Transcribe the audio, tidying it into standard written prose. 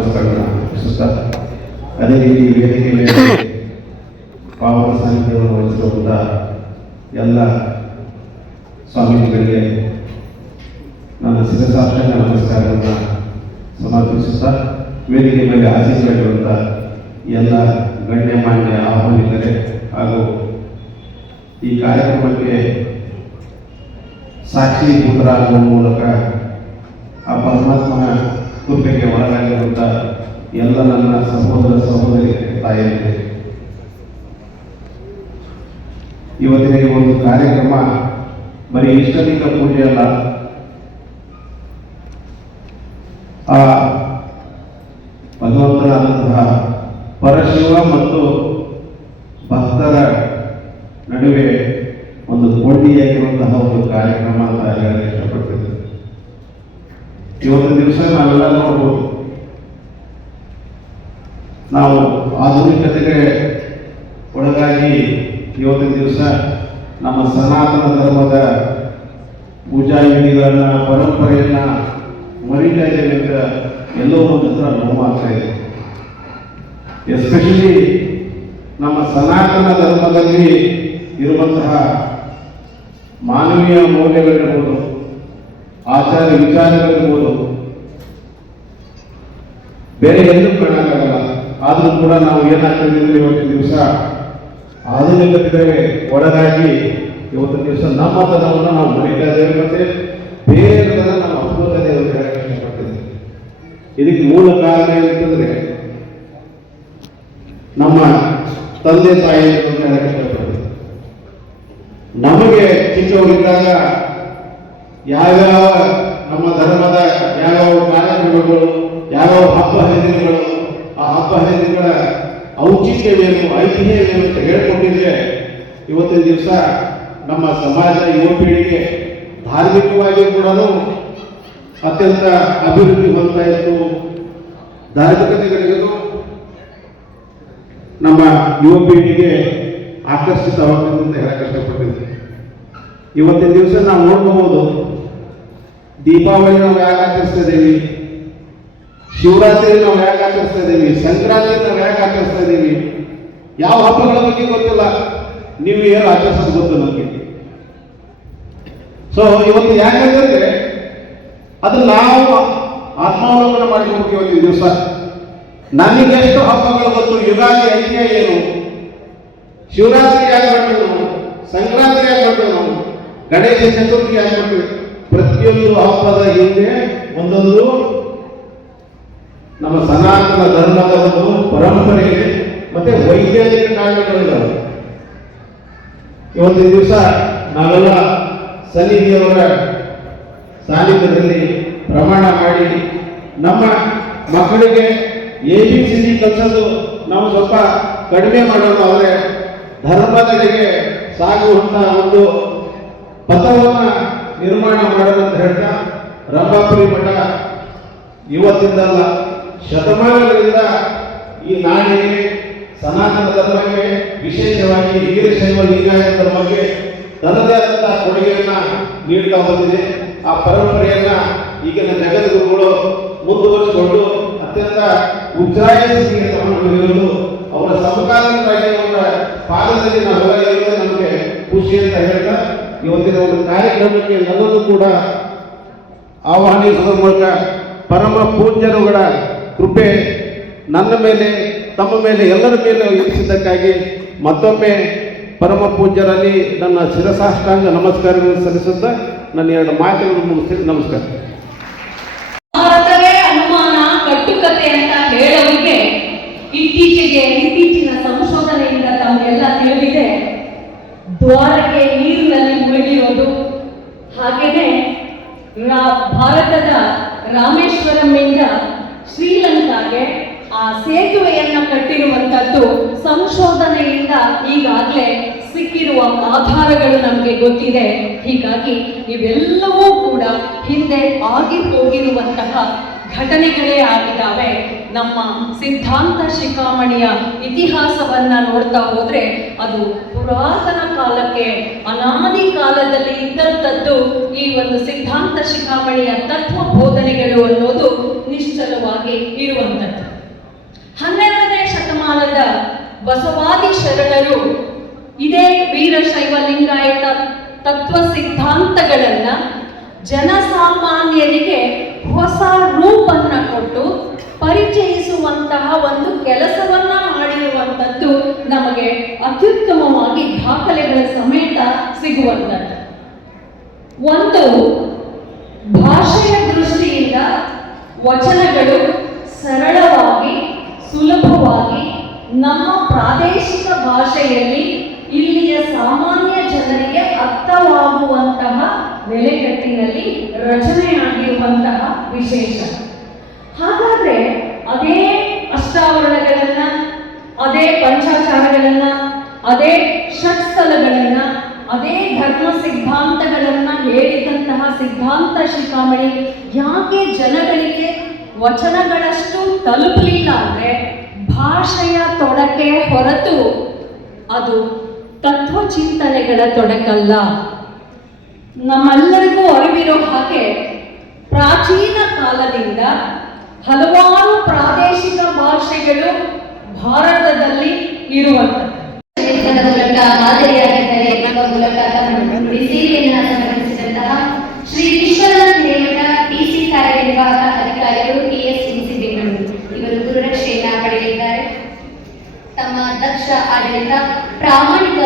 ನಮಸ್ಕಾರಗಳನ್ನು ಅರ್ಪಿಸುತ್ತಾ ಅದೇ ರೀತಿ ವೇದಿಕೆ ಮೇಲೆ ಪಾವನ ಸಾನ್ನಿಧ್ಯವನ್ನು ವಹಿಸಿರುವಂಥ ಎಲ್ಲ ಸ್ವಾಮೀಜಿಗಳಿಗೆ ನನ್ನ ಶಿರಸಾಷ್ಟಾಂಗ ನಮಸ್ಕಾರವನ್ನು ಸಮರ್ಪಿಸುತ್ತಾ ವೇದಿಕೆ ಮೇಲೆ ಆಸೀನರಾಗಿರುವಂಥ ಎಲ್ಲ ಗಣ್ಯಮಾನ್ಯ ಆಹ್ವಾನಿತರೆ ಹಾಗೂ ಈ ಕಾರ್ಯಕ್ರಮಕ್ಕೆ ಸಾಕ್ಷಿ ಪುತ್ರರಾಗುವ ಮೂಲಕ ಆ ಪರಮಾತ್ಮನ ಕೃಪೆಗೆ ಒಳಗಾಗಿರುವಂಥ ಎಲ್ಲ ನನ್ನ ಸಹೋದರ ಸಹೋದರಿಗೆ ತಾಯಿಯರಿಗೆ ಇವತ್ತಿನ ಈ ಒಂದು ಕಾರ್ಯಕ್ರಮ ಬರೀ ಇಷ್ಟಲಿಂಗ ಪೂಜೆ ಅಲ್ಲ, ಆ ಭಗವಂತನಾದಂತಹ ಪರಶಿವ ಮತ್ತು ಭಕ್ತರ ನಡುವೆ ಒಂದು ಕೊಂಡಿಯಾಗಿರುವಂತಹ ಒಂದು ಕಾರ್ಯಕ್ರಮ ಅಂತ ಹೇಳಲು ಇಷ್ಟಪಡ್ತಿದ್ದೆ. ಇವತ್ತಿನ ದಿವಸ ನಾವೆಲ್ಲ ನೋಡ್ಬೋದು, ನಾವು ಆಧುನಿಕತೆಗೆ ಒಳಗಾಗಿ ಇವತ್ತಿನ ದಿವಸ ನಮ್ಮ ಸನಾತನ ಧರ್ಮದ ಪೂಜಾ ವಿಧಿಗಳನ್ನ ಪರಂಪರೆಯನ್ನ ಮರಿತಾ ಇದ್ದೇವೆ ಅಂತ ಎಲ್ಲೋ ಒಂದು ಹತ್ರ ನೋವಾಗ್ತಾ ಇದೆ. ಎಸ್ಪೆಷಲಿ ನಮ್ಮ ಸನಾತನ ಧರ್ಮದಲ್ಲಿ ಇರುವಂತಹ ಮಾನವೀಯ ಮೌಲ್ಯಗಳಿರ್ಬೋದು, ಆಚಾರ ವಿಚಾರಗಳಿರ್ಬೋದು, ಬೇರೆ ಎಲ್ಲೂ ಕಾಣಕ್ಕಾಗಲ್ಲ. ಆದರೂ ಕೂಡ ನಾವು ಏನಾಗ್ತದೆ ಇವತ್ತಿನ ದಿವಸ ಆಧುನಿಕತೆಗೆ ಒಳಗಾಗಿ ಇವತ್ತಿನ ದಿವಸ ನಮ್ಮ ಧರ್ಮವನ್ನು ನಾವು ಮರಿತಾ ಇದ್ದೇವೆ, ಮತ್ತೆ ಬೇರೆ ನಾವು ಅನುಭವತೆ ಅಂತ ಹೇಳಕ್ಕೆ ಇಷ್ಟಪಡ್ತೇವೆ. ಇದಕ್ಕೆ ಮೂಲ ಕಾರಣ ಏನಂತಂದ್ರೆ ನಮ್ಮ ತಂದೆ ತಾಯಿ ಅಂತ ಹೇಳಕ್ಕೆ ಇಷ್ಟಪಡ್ತೇವೆ. ನಮಗೆ ಚಿಕ್ಕವರಿದ್ದಾಗ ಯಾವ್ಯಾವ ನಮ್ಮ ಧರ್ಮದ ಯಾವ್ಯಾವ ಕಾರ್ಯಕ್ರಮಗಳು, ಯಾವ್ಯಾವ ಹಬ್ಬ ಹರಿದಿನಗಳು, ಆ ಹಬ್ಬ ಹರಿದಿನಗಳ ಔಚಿತ್ಯವೇನು, ಐತಿಹ್ಯವೇನು ಅಂತ ಹೇಳ್ಕೊಟ್ಟಿದ್ರೆ ಇವತ್ತಿನ ದಿವಸ ನಮ್ಮ ಸಮಾಜ ಯುವ ಪೀಳಿಗೆ ಧಾರ್ಮಿಕವಾಗಿ ಕೂಡ ಅತ್ಯಂತ ಅಭಿವೃದ್ಧಿ ಹೊಂದ್ತಾ ಇತ್ತು. ಧಾರ್ಮಿಕತೆಗಳಿಗೂ ನಮ್ಮ ಯುವ ಪೀಳಿಗೆ ಆಕರ್ಷಿತವಾಗ್ತದೆ ಅಂತ ಹೇಳಕ್ಕೆ ಕಷ್ಟಪಟ್ಟಿದ್ದೆ. ಇವತ್ತಿನ ದಿವಸ ನಾವು ನೋಡ್ಕೋಬಹುದು, ದೀಪಾವಳಿ ನಾವು ಯಾಕೆ ಆಚರಿಸ್ತಾ ಇದ್ದೀವಿ, ಶಿವರಾತ್ರಿ ನಾವು ಯಾಕೆ ಆಚರಿಸ್ತಾ ಇದ್ದೀವಿ, ಸಂಕ್ರಾಂತಿ ನಾವು ಯಾಕೆ ಆಚರಿಸ್ತಾ ಇದ್ದೀವಿ, ಯಾವ ಹಬ್ಬಗಳ ಬಗ್ಗೆ ಗೊತ್ತಿಲ್ಲ, ನೀವು ಏನು ಆಚರಿಸೋದು ಗೊತ್ತು ನಮಗೆ. ಸೊ ಇವತ್ತು ಯಾಕಂದ್ರೆ ಅದು ನಾವು ಆತ್ಮಾವಲೋಕನ ಮಾಡಿಕೊಂಡು ಇವತ್ತಿನ ದಿವಸ ನನಗೆ ಎಷ್ಟು ಹಬ್ಬಗಳು ಗೊತ್ತು, ಯುಗಾದಿ ಐತಿಹ್ಯ ಏನು, ಶಿವರಾತ್ರಿ ಯಾಕೆ ಮಾಡ್ತೇವೆ ನಾವು, ಸಂಕ್ರಾಂತಿ ಯಾಕೆ ಮಾಡ್ತೇವೆ ನಾವು, ಗಣೇಶ ಚತುರ್ಥಿ ಯಾಕೆ ಮಾಡ್ತೇವೆ. ಪ್ರತಿಯೊಂದು ಹಬ್ಬದ ಹಿಂದೆ ಒಂದೊಂದು ನಮ್ಮ ಸನಾತನ ಧರ್ಮದ ಒಂದು ಪರಂಪರೆ ಇದೆ, ಮತ್ತೆ ವೈಜ್ಞಾನಿಕ ಕಾರಣಗಳಿದ್ದಾವೆ. ಇವತ್ತಿನ ದಿವಸ ನಾವೆಲ್ಲ ಸನ್ನಿಧಿಯವರ ಸಾನ್ನಿಧ್ಯದಲ್ಲಿ ಪ್ರಮಾಣ ಮಾಡಿ ನಮ್ಮ ಮಕ್ಕಳಿಗೆ ABCD ಕಲಿಸೋದು ನಾವು ಸ್ವಲ್ಪ ಕಡಿಮೆ ಮಾಡೋದಾದರೆ ಧರ್ಮದೆಡೆಗೆ ಸಾಗುವಂತ ಒಂದು ಪಥವನ್ನು ನಿರ್ಮಾಣ ಮಾಡೋದಂತ ಹೇಳ್ತಾ ರಂಭಾಪುರಿ ಮಠ ಇವತ್ತಿಂದಲ್ಲ ಶತಮಾನಗಳಿಂದ ಈ ನಾಡಿಗೆ, ಸನಾತನ ಧರ್ಮಕ್ಕೆ, ವಿಶೇಷವಾಗಿ ವೀರಶೈವ ಲಿಂಗಾಯತ ಧರ್ಮಕ್ಕೆ ತನ್ನದೇ ಆದಂತಹ ಕೊಡುಗೆಯನ್ನ ನೀಡ್ತಾ ಬಂದಿದೆ. ಆ ಪರಂಪರೆಯನ್ನ ಈಗಿನ ಜಗದ್ಗುರುಗಳು ಮುಂದುವರಿಸಿಕೊಂಡು ಅತ್ಯಂತ ಉಜ್ಜಾಯ ಸ್ಥಿತಿಗೆ ತಗೊಂಡಿರುವುದು ಅವರ ಸಮಕಾಲೀನರಾಗಿ ಅವರ ಪಾದದಲ್ಲಿ ನಾವೆಲ್ಲ ಇರುವುದು ನಮಗೆ ಖುಷಿ ಅಂತ ಹೇಳ್ತಾ ಇವತ್ತಿನ ಒಂದು ಕಾರ್ಯಕ್ರಮಕ್ಕೆ ನನ್ನನ್ನು ಕೂಡ ಆಹ್ವಾನಿಸುವ ಮೂಲಕ ಪರಮ ಪೂಜ್ಯರುಗಳ ಕೃಪೆ ನನ್ನ ಮೇಲೆ, ತಮ್ಮ ಮೇಲೆ, ಎಲ್ಲರ ಮೇಲೆ ಇರಿಸಿದ್ದಕ್ಕಾಗಿ ಮತ್ತೊಮ್ಮೆ ಪರಮ ಪೂಜ್ಯರಲ್ಲಿ ನನ್ನ ಶಿರಸಾಷ್ಟಾಂಗ ನಮಸ್ಕಾರಗಳನ್ನು ಸಲ್ಲಿಸುತ್ತಾ ನನ್ನ ಎರಡು ಮಾತುಗಳನ್ನು ಮುಗಿಸ್ತೀನಿ. ನಮಸ್ಕಾರ. ಅನುಮಾನ, ಕಟ್ಟುಕತೆ ಅಂತ ಹೇಳೋರಿಗೆ ಇತ್ತೀಚಿನ ಸಂಶೋಧನೆಯಿಂದ ತಮಗೆಲ್ಲ ತಿಳಿದಿದೆ, ದ್ವಾರಕ್ಕೆ ನೀರಿನಲ್ಲಿ ಮುಳುಗಿರೋದು, ಹಾಗೇನೆ ಭಾರತದ ರಾಮೇಶ್ವರಂನಿಂದ ಶ್ರೀಲಂಕಾಗೆ ಆ ಸೇತುವೆಯನ್ನ ಕಟ್ಟಿರುವಂತದ್ದು ಸಂಶೋಧನೆಯಿಂದ ಈಗಾಗಲೇ ಸಿಕ್ಕಿರುವ ಆಧಾರಗಳು ನಮಗೆ ಗೊತ್ತಿದೆ. ಹೀಗಾಗಿ ಇವೆಲ್ಲವೂ ಕೂಡ ಹಿಂದೆ ಆಗಿ ಹೋಗಿರುವಂತಹ ಘಟನೆಗಳೇ ಆಗಿದ್ದಾವೆ. ನಮ್ಮ ಸಿದ್ಧಾಂತ ಶಿಖಾಮಣಿಯ ಇತಿಹಾಸವನ್ನ ನೋಡ್ತಾ ಹೋದ್ರೆ ಅದು ಪುರಾತನ ಕಾಲಕ್ಕೆ, ಅನಾದಿ ಕಾಲದಲ್ಲಿ ಇದ್ದಂಥದ್ದು ಈ ಒಂದು ಸಿದ್ಧಾಂತ ಶಿಖಾಮಣಿಯ ತತ್ವ ಬೋಧನೆಗಳು ಅನ್ನೋದು ನಿಶ್ಚಲವಾಗಿ ಇರುವಂಥದ್ದು. 12ನೇ ಶತಮಾನದ ಬಸವಾದಿ ಶರಣರು ಇದೇ ವೀರಶೈವ ಲಿಂಗಾಯತ ತತ್ವ ಸಿದ್ಧಾಂತಗಳನ್ನ ಜನಸಾಮಾನ್ಯರಿಗೆ ಹೊಸ ರೂಪನ್ನ ಕೊಟ್ಟು ಪರಿಚಯಿಸುವಂತಹ ಒಂದು ಕೆಲಸವನ್ನ ಮಾಡಿರುವಂಥದ್ದು ನಮಗೆ ಅತ್ಯುತ್ತಮವಾಗಿ ದಾಖಲೆಗಳ ಸಮೇತ ಸಿಗುವಂಥದ್ದು. ಒಂದು ಭಾಷೆಯ ದೃಷ್ಟಿಯಿಂದ ವಚನಗಳು ಸರಳವಾಗಿ, ಸುಲಭವಾಗಿ ನಮ್ಮ ಪ್ರಾದೇಶಿಕ ಭಾಷೆಯಲ್ಲಿ ಇಲ್ಲಿಯ ಸಾಮಾನ್ಯ ಜನರಿಗೆ ಅರ್ಥವಾಗುವಂತಹ ನೆಲೆಗಟ್ಟಿನಲ್ಲಿ ರಚನೆಯಾಗಿರುವಂತಹ ವಿಶೇಷ. ಹಾಗಾದ್ರೆ ಅದೇ ಅಷ್ಟಾವರಣಗಳನ್ನ, ಅದೇ ಪಂಚಾಚಾರಗಳನ್ನ, ಅದೇ ಷಟ್ಸ್ಥಲಗಳನ್ನ, ಅದೇ ಧರ್ಮ ಸಿದ್ಧಾಂತಗಳನ್ನ ಹೇಳಿದಂತಹ ಸಿದ್ಧಾಂತ ಶಿಖಾಮಣಿ ಯಾಕೆ ಜನಗಳಿಗೆ ವಚನಗಳಷ್ಟು ತಲುಪಲಿಲ್ಲ ಅಂದ್ರೆ ಭಾಷೆಯ ತೊಡಕೆ ಹೊರತು ಅದು ತತ್ವಚಿಂತನೆಗಳ ತೊಡಕಲ್ಲ. ನಮ್ಮೆಲ್ಲರಿಗೂ ಅರಿವಿರೋ ಹಾಗೆ ಪ್ರಾಚೀನ ಕಾಲದಿಂದ ಹಲವಾರು ಪ್ರಾದೇಶಿಕ ಭಾಷೆಗಳು ಭಾರತದಲ್ಲಿ ಇರುವಂಥದ್ದು. ಮೂಲಕ ಮಾದರಿಯಾಗಿದ್ದಾರೆ ಎಂಬ ಮೂಲಕ ಡಿಸಿರಿಯನ್ನ ಸಮರ್ಪಿಸಿದಂತಹ ಶ್ರೀ ವಿಶ್ವನಾಥ್ ರೇವಣ್ಣ ಡಿಸಿ ಕಾರ್ಯನಿರ್ವಾಹಕ ಅಧಿಕಾರಿಗಳು ಕೆಎಸ್ಸಿಸಿ ಬೆಂಗಳೂರು ಇವರು ಗುರುರಕ್ಷೆಯನ್ನ ಪಡೆಯಲಿದ್ದಾರೆ. ತಮ್ಮ ದಕ್ಷ ಆಡಳಿತ, ಪ್ರಾಮಾಣಿಕ